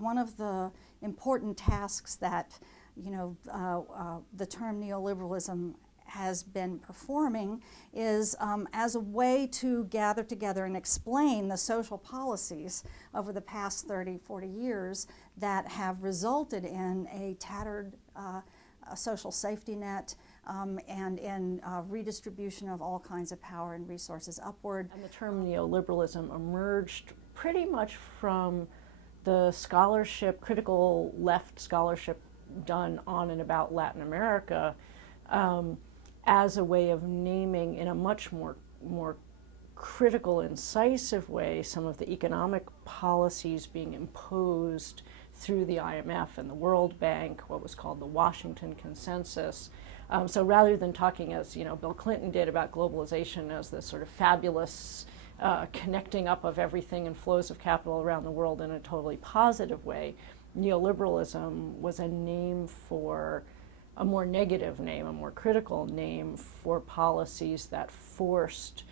one of the important tasks that, the term neoliberalism has been performing is as a way to gather together and explain the social policies over the past 30, 40 years that have resulted in a tattered social safety net and in redistribution of all kinds of power and resources upward. And the term neoliberalism emerged pretty much from the scholarship, critical left scholarship done on and about Latin America, as a way of naming in a much more critical, incisive way some of the economic policies being imposed through the IMF and the World Bank, what was called the Washington Consensus. So rather than talking, as Bill Clinton did, about globalization as this sort of fabulous connecting up of everything and flows of capital around the world in a totally positive way, neoliberalism was a name for a more negative name, a more critical name for policies that forced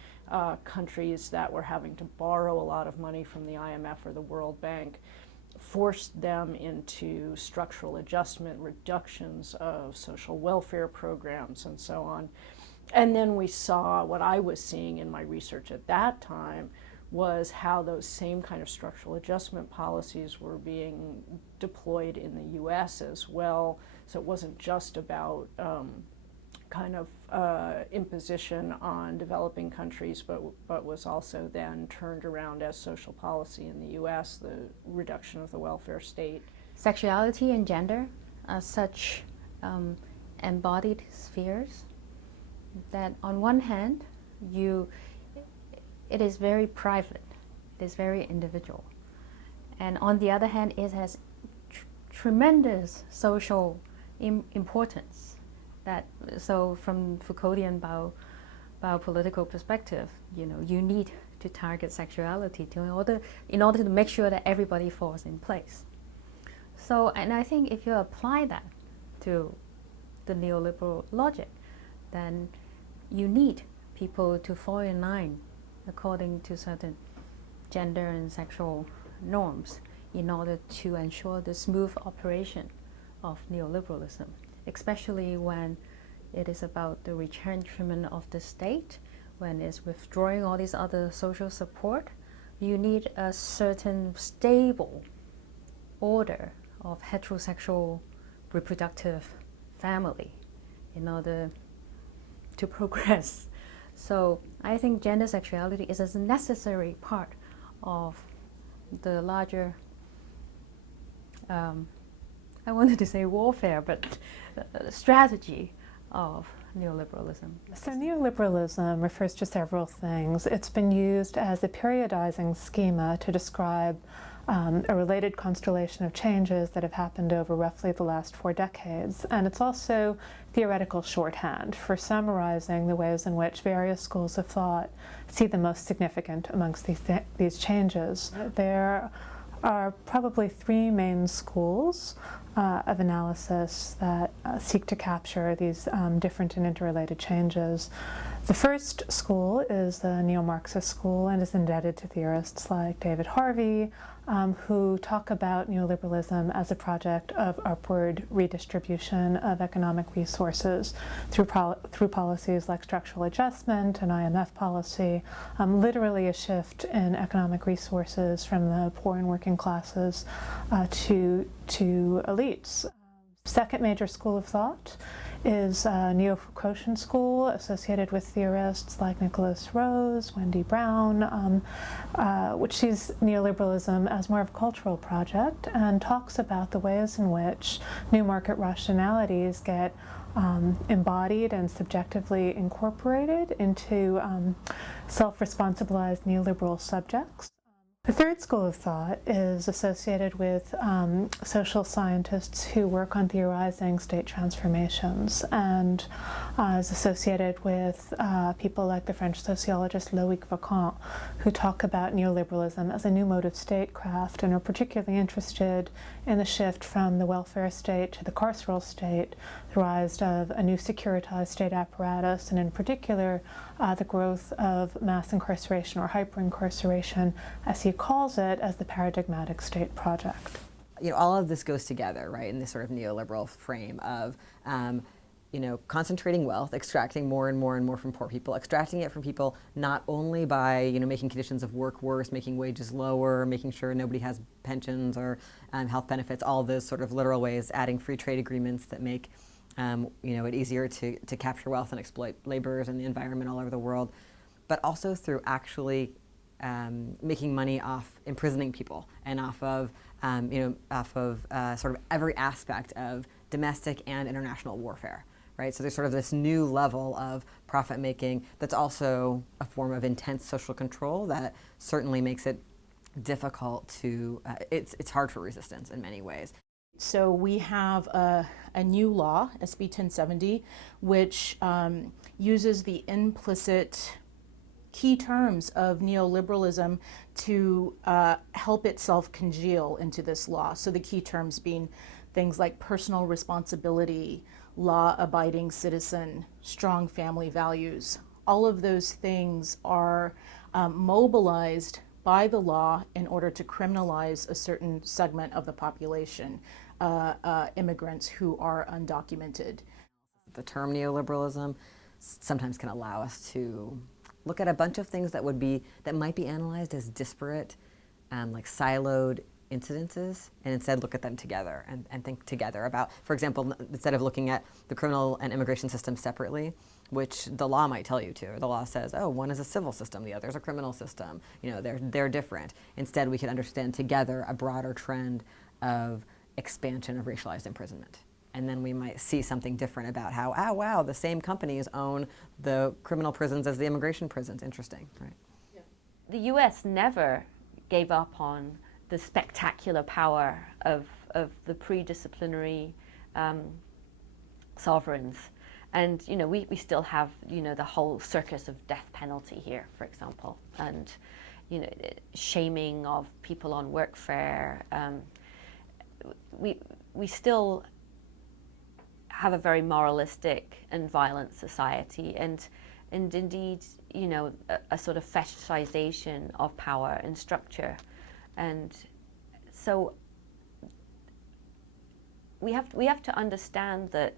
countries that were having to borrow a lot of money from the IMF or the World Bank, forced them into structural adjustment, reductions of social welfare programs, and so on. And then we saw, what I was seeing in my research at that time, was how those same kind of structural adjustment policies were being deployed in the US as well. So it wasn't just about imposition on developing countries, but was also then turned around as social policy in the US, the reduction of the welfare state. Sexuality and gender are such embodied spheres that on one hand, it is very private, it is very individual. And on the other hand, it has tremendous social importance. So from Foucauldian biopolitical perspective, you need to target sexuality in order to make sure that everybody falls in place. So, and I think if you apply that to the neoliberal logic, then you need people to fall in line according to certain gender and sexual norms in order to ensure the smooth operation of neoliberalism, especially when it is about the retrenchment of the state, when it's withdrawing all these other social support. You need a certain stable order of heterosexual reproductive family in order to progress. So I think gender sexuality is a necessary part of the larger, I wanted to say warfare, but strategy of neoliberalism. So neoliberalism refers to several things. It's been used as a periodizing schema to describe a related constellation of changes that have happened over roughly the last 4 decades. And it's also theoretical shorthand for summarizing the ways in which various schools of thought see the most significant amongst these changes. There are probably 3 main schools of analysis that seek to capture these different and interrelated changes. The first school is the neo-Marxist school and is indebted to theorists like David Harvey, who talk about neoliberalism as a project of upward redistribution of economic resources through policies like structural adjustment and IMF policy, literally a shift in economic resources from the poor and working classes to elites. Second major school of thought is Neo-Foucaultian school, associated with theorists like Nicholas Rose, Wendy Brown, which sees neoliberalism as more of a cultural project and talks about the ways in which new market rationalities get embodied and subjectively incorporated into self-responsibilized neoliberal subjects. The third school of thought is associated with social scientists who work on theorizing state transformations and is associated with people like the French sociologist Loïc Wacquant, who talk about neoliberalism as a new mode of statecraft and are particularly interested in the shift from the welfare state to the carceral state, the rise of a new securitized state apparatus, and in particular the growth of mass incarceration or hyperincarceration, as he calls it, as the paradigmatic state project. all of this goes together, right, in this sort of neoliberal frame of, concentrating wealth, extracting more and more and more from poor people, extracting it from people not only by, making conditions of work worse, making wages lower, making sure nobody has pensions or health benefits, all those sort of literal ways, adding free trade agreements that make, it easier to capture wealth and exploit laborers and the environment all over the world, but also through actually making money off imprisoning people and off of sort of every aspect of domestic and international warfare, right? So there's sort of this new level of profit making that's also a form of intense social control that certainly makes it difficult to, it's hard for resistance in many ways. So we have a new law, SB 1070, which uses the implicit key terms of neoliberalism to help itself congeal into this law. So the key terms being things like personal responsibility, law-abiding citizen, strong family values. All of those things are mobilized by the law in order to criminalize a certain segment of the population, immigrants who are undocumented. The term neoliberalism sometimes can allow us to look at a bunch of things that might be analyzed as disparate, like siloed incidences, and instead look at them together and think together about, for example, instead of looking at the criminal and immigration system separately, which the law might tell you to. The law says, oh, one is a civil system, the other is a criminal system. They're different. Instead, we could understand together a broader trend of expansion of racialized imprisonment. And then we might see something different about how, oh, wow, the same companies own the criminal prisons as the immigration prisons. Interesting, right? Yeah. The US never gave up on the spectacular power of the pre-disciplinary sovereigns. And, we still have, the whole circus of death penalty here, for example, and, shaming of people on workfare. We still have a very moralistic and violent society, and indeed, a sort of fetishization of power and structure. And so we have to understand that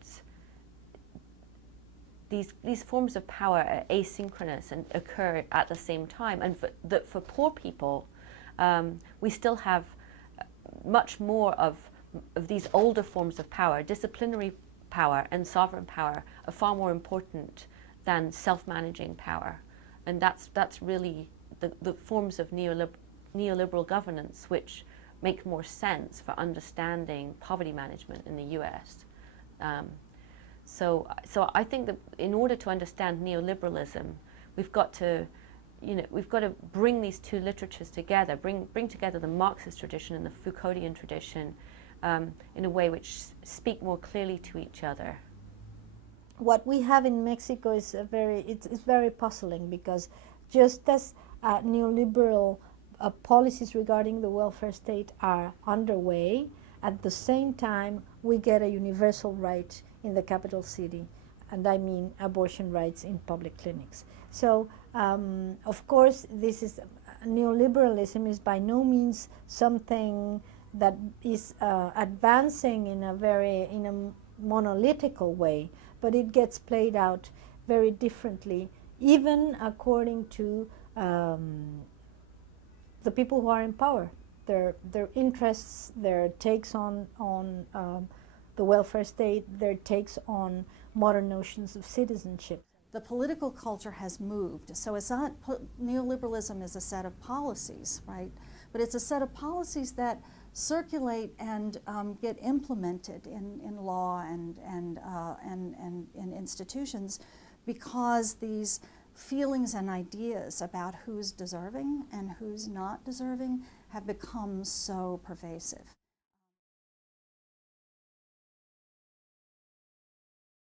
these forms of power are asynchronous and occur at the same time, and that for poor people, we still have much more of these older forms of power. Disciplinary power and sovereign power are far more important than self-managing power, and that's really the forms of neoliberal governance which make more sense for understanding poverty management in the US. So I think that in order to understand neoliberalism, we've got to bring these two literatures together, bring together the Marxist tradition and the Foucauldian tradition in a way which speak more clearly to each other. What we have in Mexico is it's very puzzling, because just as neoliberal policies regarding the welfare state are underway, at the same time we get a universal right in the capital city, and I mean abortion rights in public clinics. So of course this is neoliberalism is by no means something that is advancing in a monolithical way, but it gets played out very differently, even according to the people who are in power, their interests, their takes on the welfare state, their takes on modern notions of citizenship. The political culture has moved, so it's not, neoliberalism is a set of policies, right? But it's a set of policies that circulate and get implemented in law and in institutions, because these feelings and ideas about who's deserving and who's not deserving have become so pervasive.